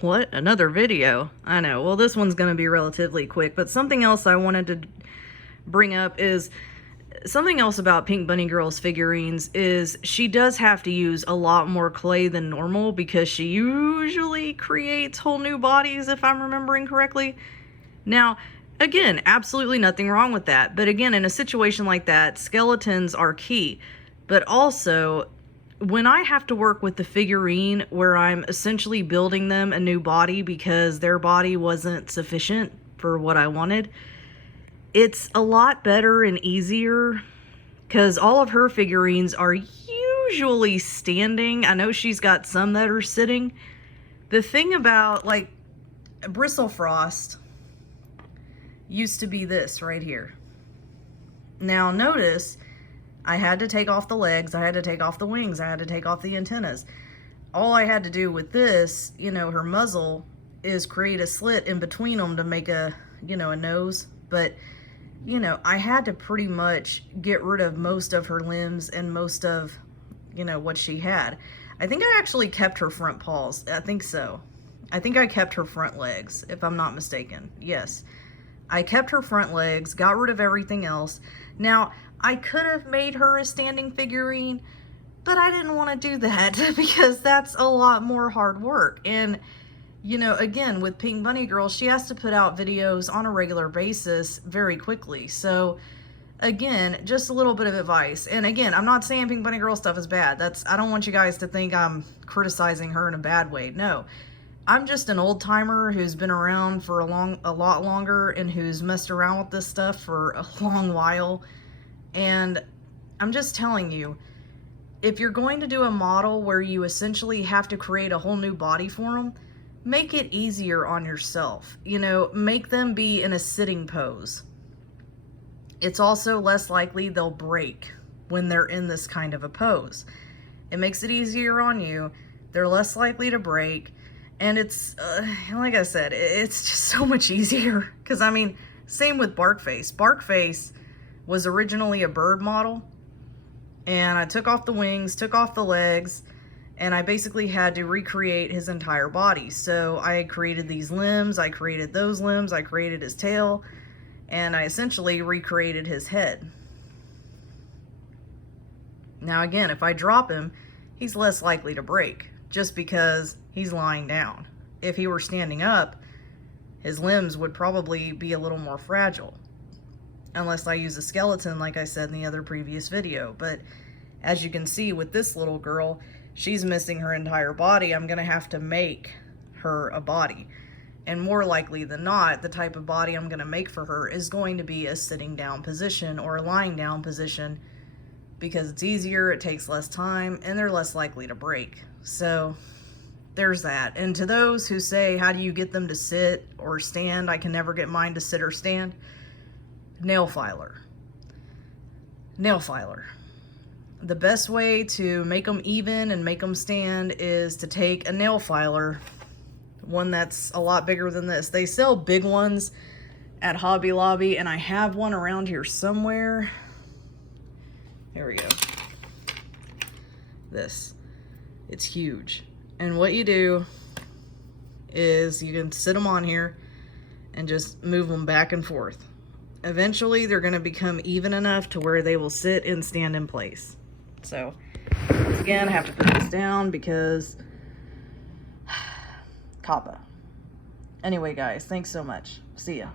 What? Another video? I know. Well, this one's going to be relatively quick, but something else I wanted to bring up is something else about Pink Bunny Girl's figurines is she does have to use a lot more clay than normal because she usually creates whole new bodies, if I'm remembering correctly. Now, again, absolutely nothing wrong with that. But again, in a situation like that, skeletons are key. But also, when I have to work with the figurine where I'm essentially building them a new body because their body wasn't sufficient for what I wanted, it's a lot better and easier because all of her figurines are usually standing. I know she's got some that are sitting. The thing about, like, Bristlefrost used to be this right here. Now notice, I had to take off the legs, I had to take off the wings, I had to take off the antennas. All I had to do with this, you know, her muzzle, is create a slit in between them to make a, you know, a nose. But, you know, I had to pretty much get rid of most of her limbs and most of, you know, what she had. I think I actually kept her front paws. I think so. I think I kept her front legs, if I'm not mistaken. Yes. I kept her front legs, got rid of everything else. Now, I could have made her a standing figurine, but I didn't want to do that because that's a lot more hard work. And, you know, again, with Pink Bunny Girl, she has to put out videos on a regular basis very quickly. So, again, just a little bit of advice. And again, I'm not saying Pink Bunny Girl stuff is bad. I don't want you guys to think I'm criticizing her in a bad way. No. I'm just an old timer who's been around for a lot longer and who's messed around with this stuff for a long while. And I'm just telling you, if you're going to do a model where you essentially have to create a whole new body for them, make it easier on yourself. You know, make them be in a sitting pose. It's also less likely they'll break when they're in this kind of a pose. It makes it easier on you. They're less likely to break. And it's, like I said, it's just so much easier. Because, I mean, same with Barkface. Barkface was originally a bird model. And I took off the wings, took off the legs, and I basically had to recreate his entire body. So I created these limbs, I created those limbs, I created his tail, and I essentially recreated his head. Now again, if I drop him, he's less likely to break, just because he's lying down. If he were standing up, his limbs would probably be a little more fragile. Unless I use a skeleton like I said in the other previous video. But as you can see with this little girl, she's missing her entire body. I'm going to have to make her a body. And more likely than not, the type of body I'm going to make for her is going to be a sitting down position or a lying down position, because it's easier, it takes less time, and they're less likely to break. So there's that. And to those who say, how do you get them to sit or stand? I can never get mine to sit or stand. Nail filer. Nail filer. The best way to make them even and make them stand is to take a nail filer, one that's a lot bigger than this. They sell big ones at Hobby Lobby, and I have one around here somewhere. Here we go. This. It's huge. And what you do is you can sit them on here and just move them back and forth. Eventually, they're going to become even enough to where they will sit and stand in place. So, once again, I have to put this down because Kappa. Anyway, guys, thanks so much. See ya.